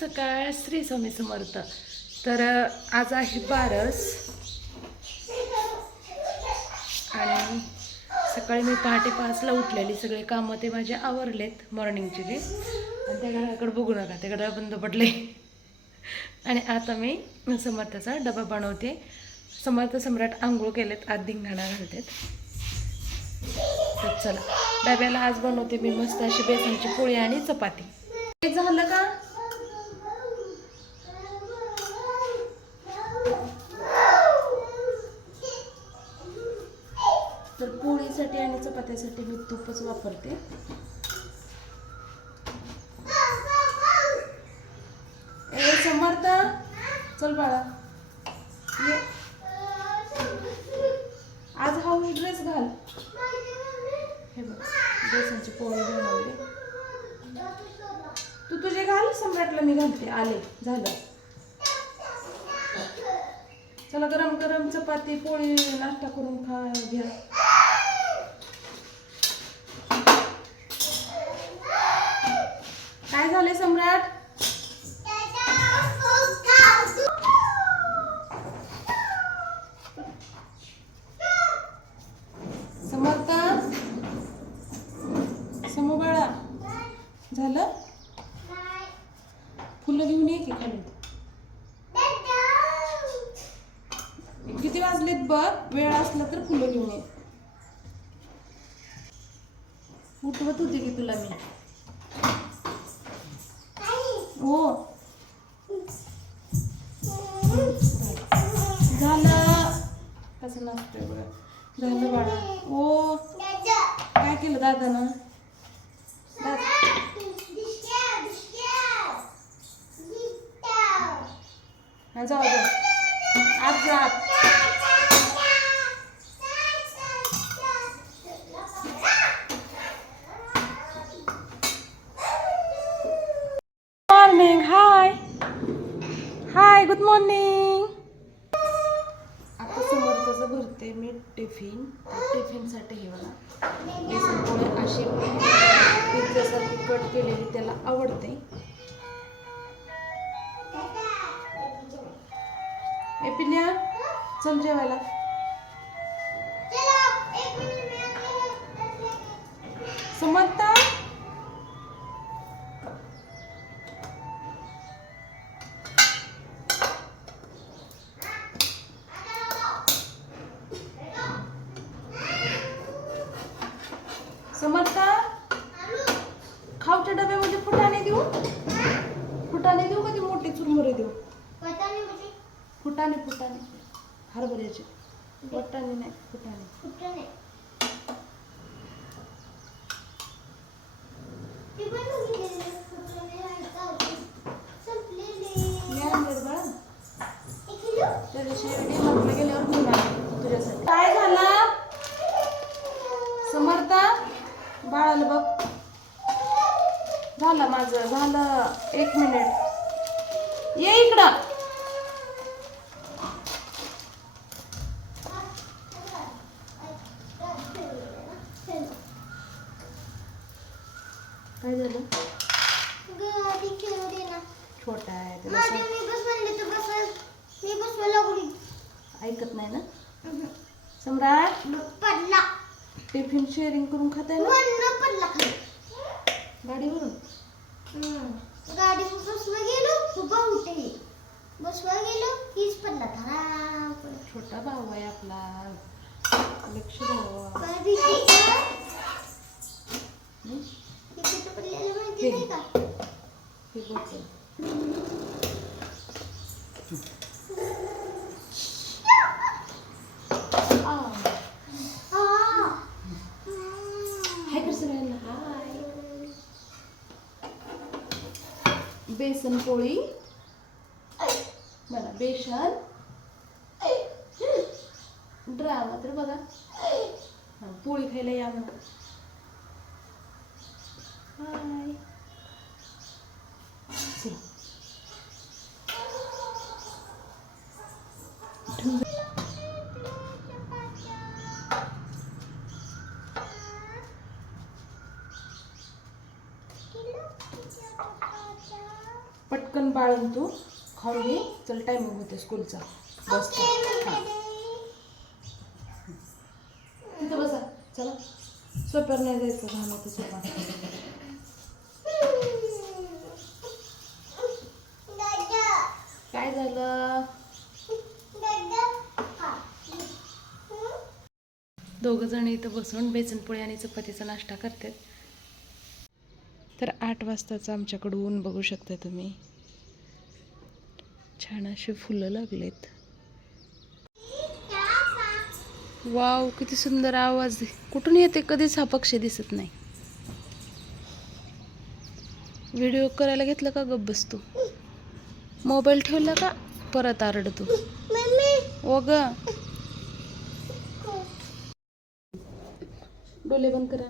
सकाळ श्री स्वामी समर्थ. तर आज आहे बारस. आणि सकाळी मी पहाटे पाचला उठलेली. सगळे कामं ते माझे आवरलेत मॉर्निंगचे ते. आणि त्या घराकडे बघू नका ते घड्याळ बंद पडले आणि आता मी समर्थाचा डबा बनवते. समर्थ सम्राट आंघोळ केलेत आज धिंगाणा घालतेत. तर चला डब्याला आज बनवते मी मस्त अशी बेसनची पोळी आणि चपाती. हे झालं का तर पोळीसाठी आणि चपात्यासाठी मी तूपच वापरते. ए समर्थ चल बाळा. ये. आज हा ड्रेस घाल. हे बघ ड्रेसांची पोळी बनवली. तू तुझे घाल सम्राटला मी घालते. आले झालं. चला गरम गरम चपाती पोळी नाश्ता करून खा घ्या काय झाले सम्राट समर्थ समू बाळा झालं फुलं घेऊन ये की खाली किती बघ वेळ असला तर फुलं घेऊन ये. उठवत होते की तुला मी? हो. झालं. कसं नसतंय बघा झालं बाळा. ओ काय केलं दादानं? दादा हा जाऊ जाऊ आज जा आत morning hi hi good morning आता समोर तसं भरते मी टिफिन. टिफिनसाठी हे मला बेसनपोळे अशी पिझ्झासारखी कट केलेली त्याला आवडते. ए पिल्या चल जेवायला. समजता समजता खाऊच्या डब्यामध्ये फुटाणे देऊ? फुटाणे देऊ का ती मोठी चुरमुरे देऊ? फुटाणे फुटाणे हरभऱ्याचे वटाणे नाही फुटाणे. तुझ्यासाठी. काय झालं? समर्थ बाळाला बघ. झालं माझं झालं. एक मिनिट ये इकडं. काय झालं? छोटा आहे त्याला ऐकत नाही ना? सम्राट? पडला. टिफिन शेअरिंग करून खात आहे ना? वरनं पडला खाली. गाडीवरून? गाडी बसवा गेलो उभा उठे. बसवा गेलो हीच पडला. धरा छोटा भाऊ आहे आपला. लक्ष द्यावं. कधी तिथं हं? तिथं पडलेलं माहिती नाही का? हे बेसन पोळी. बघा बेसन. ड्रामा तर बघा. पोळी खायला या म्हणा हाय चला. ठेवून जा. किलो किलो पटकन बाळून तू. खाऊन घे. चल टायमिंग होते स्कूलचा बस. तिथं बसा. चला. सोप्यावर नाही जायचं. सोपा काय झालं? दोघं जण इथं बसून बेसन पोळी आणि चपातीचा नाश्ता करतात. तर आठ वाजताचं आमच्याकडं ऊन बघू शकता तुम्ही. छान असे फुलं लागलेत. वाव किती सुंदर आवाज. कुठून येते? कधीच हा पक्षी दिसत नाही. व्हिडिओ करायला घेतलं का? गप बसतो मोबाईल ठेवला का? परत आरडतो. ओ ग डोले बंद करा.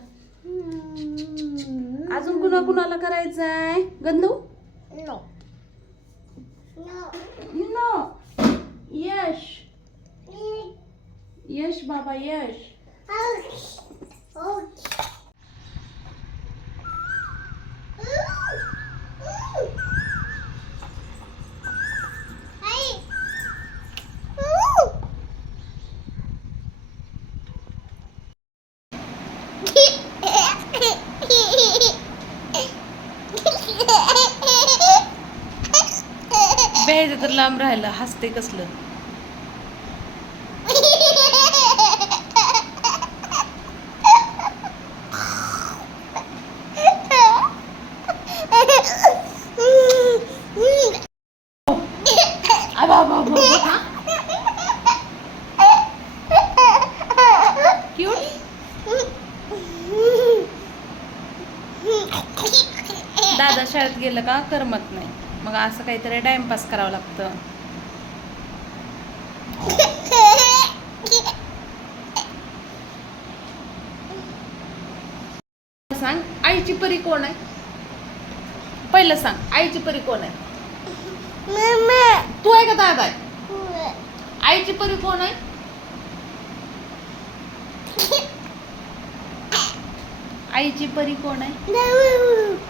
अजून कुणा कुणाला करायचंय? गंधू? नो यश यश बाबा यश बेहायचं तर लांब राहिलं हसते कसलं? दादा शाळेत गेलं का? करमत नाही. मग असं काहीतरी टाइमपास करावं लागतं. सांग आईची परी कोण आहे? पहिलं सांग आईची परी कोण आहे? तू आहे का दादा आहे? आईची परी कोण आहे? आईची परी कोण आहे?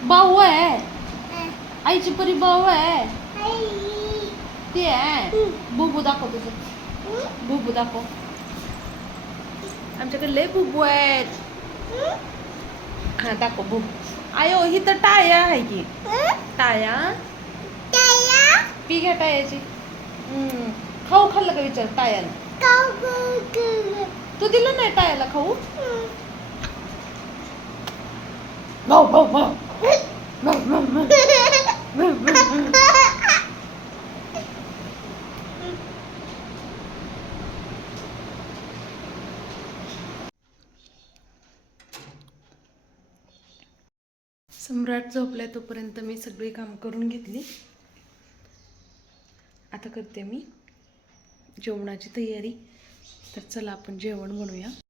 भाऊ आहे. आईची परी भाऊ आहे ते आहे बुबू दाखव तुझं। बुबू दाखव आमच्याकडे लय बुबू आहेत। हा दाखव बुबू। आयो ही तर टाया आहे की. टाया? पी घ्या टायाची. हम्म. खाऊ खाल्लं का विचार टायाला तू दिलं नाही टायाला खाऊ. भाऊ, भाऊ, भाऊ. सम्राट झोपलाय तोपर्यंत मी सगळी काम करून घेतली. आता करते मी जेवणाची तयारी. तर चला आपण जेवण बनवूया.